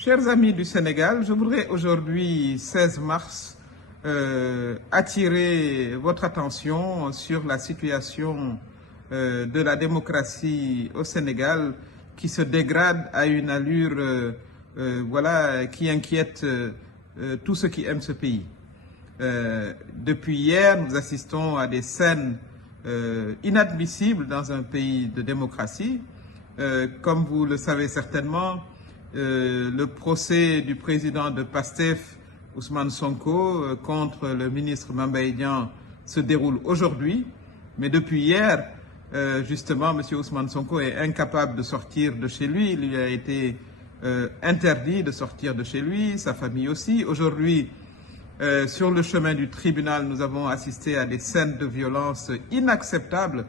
Chers amis du Sénégal, je voudrais aujourd'hui, 16 mars, attirer votre attention sur la situation de la démocratie au Sénégal qui se dégrade à une allure qui inquiète tous ceux qui aiment ce pays. Depuis hier, nous assistons à des scènes inadmissibles dans un pays de démocratie. Comme vous le savez certainement, le procès du président de PASTEF, Ousmane Sonko, contre le ministre Mame Mbaye Niang se déroule aujourd'hui. Mais depuis hier, justement, M. Ousmane Sonko est incapable de sortir de chez lui. Il lui a été interdit de sortir de chez lui, sa famille aussi. Aujourd'hui, sur le chemin du tribunal, nous avons assisté à des scènes de violence inacceptables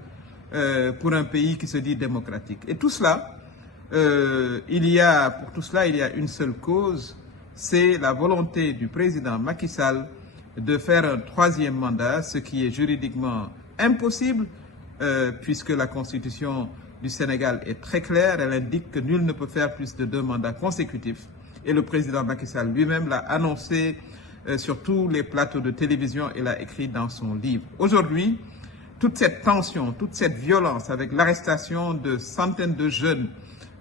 pour un pays qui se dit démocratique. Et tout cela, pour tout cela, il y a une seule cause, c'est la volonté du président Macky Sall de faire un troisième mandat, ce qui est juridiquement impossible, puisque la Constitution du Sénégal est très claire, elle indique que nul ne peut faire plus de 2 mandats consécutifs. Et le président Macky Sall lui-même l'a annoncé sur tous les plateaux de télévision et l'a écrit dans son livre. Aujourd'hui, toute cette tension, toute cette violence avec l'arrestation de centaines de jeunes.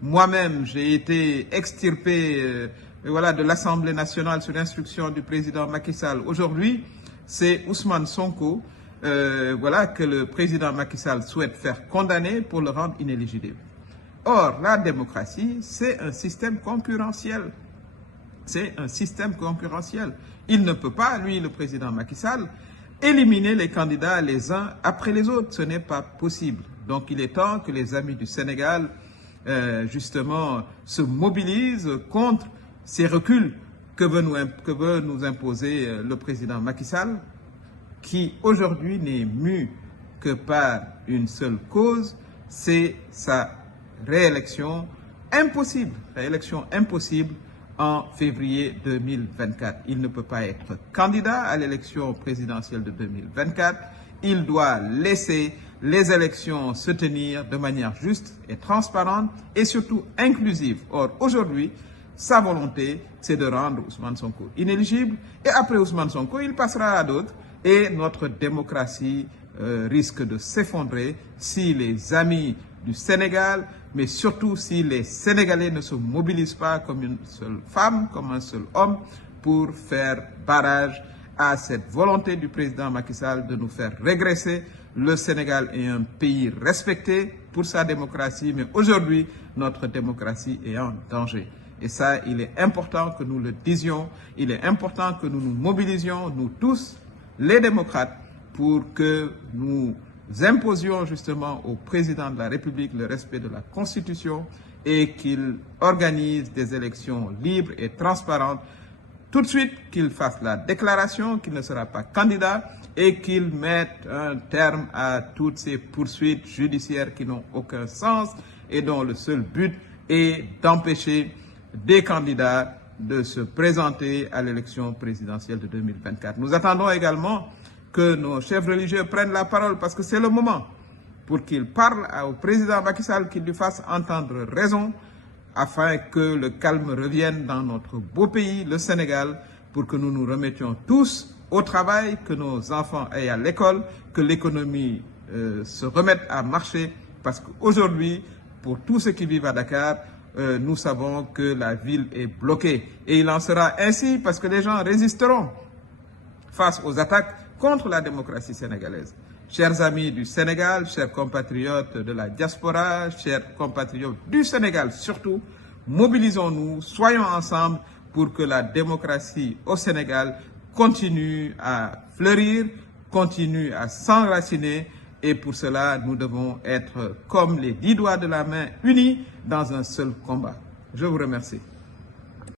Moi-même, j'ai été extirpé de l'Assemblée nationale sur l'instruction du président Macky Sall. Aujourd'hui, c'est Ousmane Sonko que le président Macky Sall souhaite faire condamner pour le rendre inéligible. Or, la démocratie, c'est un système concurrentiel. C'est un système concurrentiel. Il ne peut pas, lui, le président Macky Sall, éliminer les candidats les uns après les autres. Ce n'est pas possible. Donc, il est temps que les amis du Sénégal, justement, se mobilisent contre ces reculs que veut nous imposer le président Macky Sall, qui aujourd'hui n'est mu que par une seule cause, c'est sa réélection impossible en février 2024. Il ne peut pas être candidat à l'élection présidentielle de 2024. Il doit laisser les élections se tenir de manière juste et transparente et surtout inclusive. Or, aujourd'hui, sa volonté, c'est de rendre Ousmane Sonko inéligible. Et après Ousmane Sonko, il passera à d'autres. Et notre démocratie risque de s'effondrer si les amis du Sénégal, mais surtout si les Sénégalais ne se mobilisent pas comme une seule femme, comme un seul homme, pour faire barrage à cette volonté du président Macky Sall de nous faire régresser. Le Sénégal est un pays respecté pour sa démocratie, mais aujourd'hui, notre démocratie est en danger. Et ça, il est important que nous le disions, il est important que nous nous mobilisions, nous tous, les démocrates, pour que nous imposions justement au président de la République le respect de la Constitution et qu'il organise des élections libres et transparentes. Tout de suite, qu'il fasse la déclaration qu'il ne sera pas candidat et qu'il mette un terme à toutes ces poursuites judiciaires qui n'ont aucun sens et dont le seul but est d'empêcher des candidats de se présenter à l'élection présidentielle de 2024. Nous attendons également que nos chefs religieux prennent la parole parce que c'est le moment pour qu'ils parlent au président Macky Sall, qu'il lui fasse entendre raison afin que le calme revienne dans notre beau pays, le Sénégal, pour que nous nous remettions tous au travail, que nos enfants aillent à l'école, que l'économie se remette à marcher, parce qu'aujourd'hui, pour tous ceux qui vivent à Dakar, nous savons que la ville est bloquée. Et il en sera ainsi parce que les gens résisteront face aux attaques contre la démocratie sénégalaise. Chers amis du Sénégal, chers compatriotes de la diaspora, chers compatriotes du Sénégal surtout, mobilisons-nous, soyons ensemble pour que la démocratie au Sénégal continue à fleurir, continue à s'enraciner. Et pour cela, nous devons être comme les 10 doigts de la main unis dans un seul combat. Je vous remercie.